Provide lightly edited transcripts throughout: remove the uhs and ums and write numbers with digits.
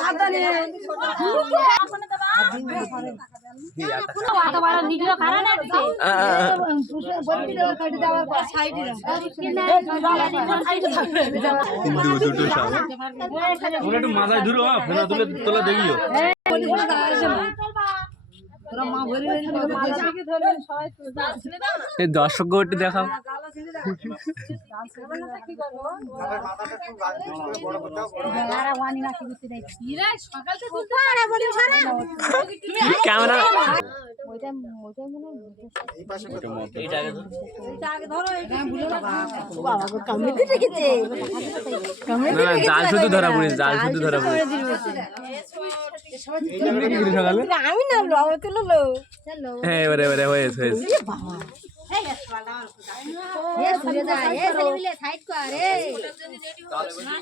সাবধানে একটু মাথায় ধরো ফেনা তুলে তোলা দেখিও দর্শক একটু দেখাও ক্যামেরা জাল শুধু ধরা পড়েছে জাল শুধু ধরা পড়েছে আমি নামলো আমার তো লো হ্যাঁ এবারে এবারে হয়েছে হয়েছে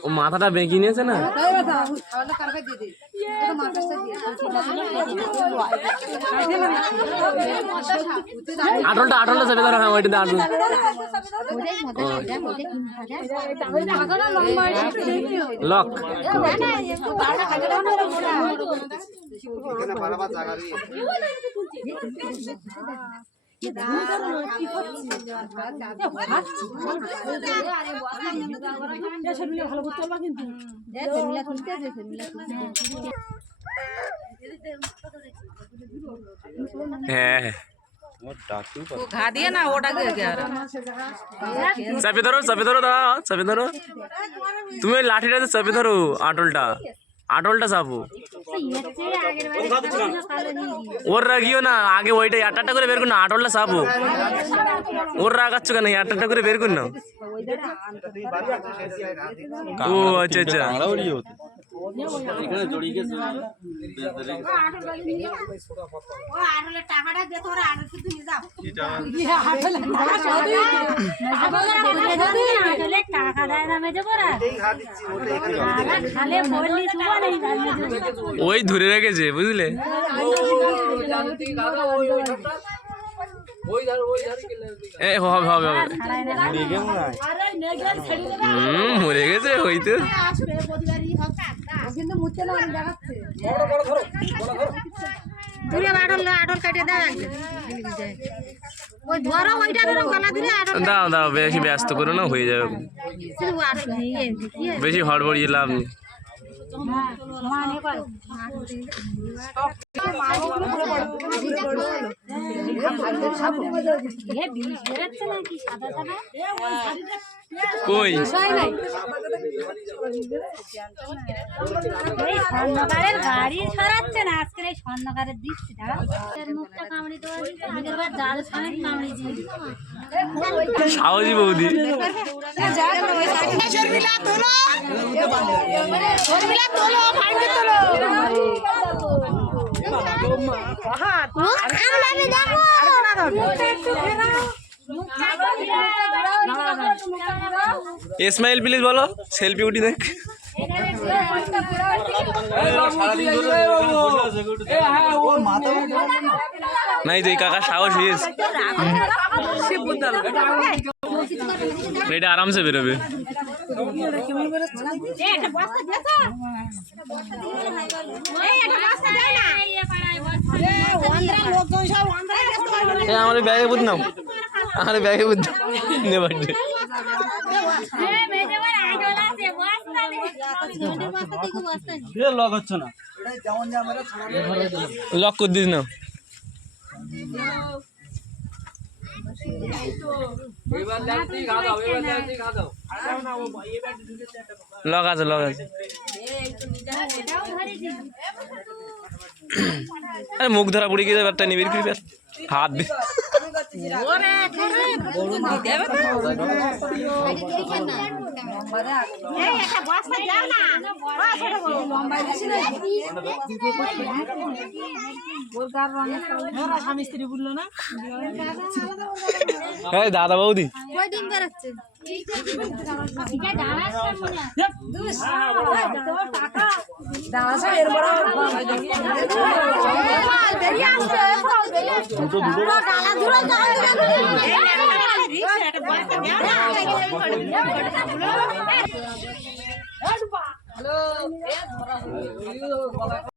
ও মাথাটা বেঁকে নিয়েছে না আটলটা আটলটা চেপে ধরো হ্যাঁ ওইটাতে আটল লক হ্যাঁ চাপে ধরো চাপে ধরো দাঁড়া চাপে ধরো তুমি ওই লাঠিটা চাপে ধরো আটলটা আটলটা চাপো ওর রাগিও না আগে ওইটা আটটা করে বের করো না আটলটা চাপো ওর রাগাচ্ছ কেন আটটা করে বের কর না ও আচ্ছা আচ্ছা ওই ধরে রেখেছে বুঝলে হবে হবে হবে মরে গেছে ওই তো দাও দাও বেশি ব্যস্ত করো না হয়ে যাবে বেশি হড়বড়িয়ে লাভ নেই কই স্বর্ণকারের গাড়ি সরাচ্ছে না আজকের এই স্বর্ণকারের দিচ্ছি মুখটা কামড়ে দেওয়া আগের বার জাল সমেত কামড়ে দিয়েছি সাহসী বৌদি ইসমাইল প্লিজ বলো সেলফি উঠি দেখ নাই তুই কাকা সাহস হয়েছে এটা আরামসে বেরোবে আমার ব্যাগে বুঝ নাও আমার ব্যাগে বুঝ নেবার লক হচ্ছে না লক করে দিস না লক আছে লক আছে আরে মুখ ধরা পড়ে গিয়ে ব্যাপারটা নিবি হাত দি দাদা বৌদি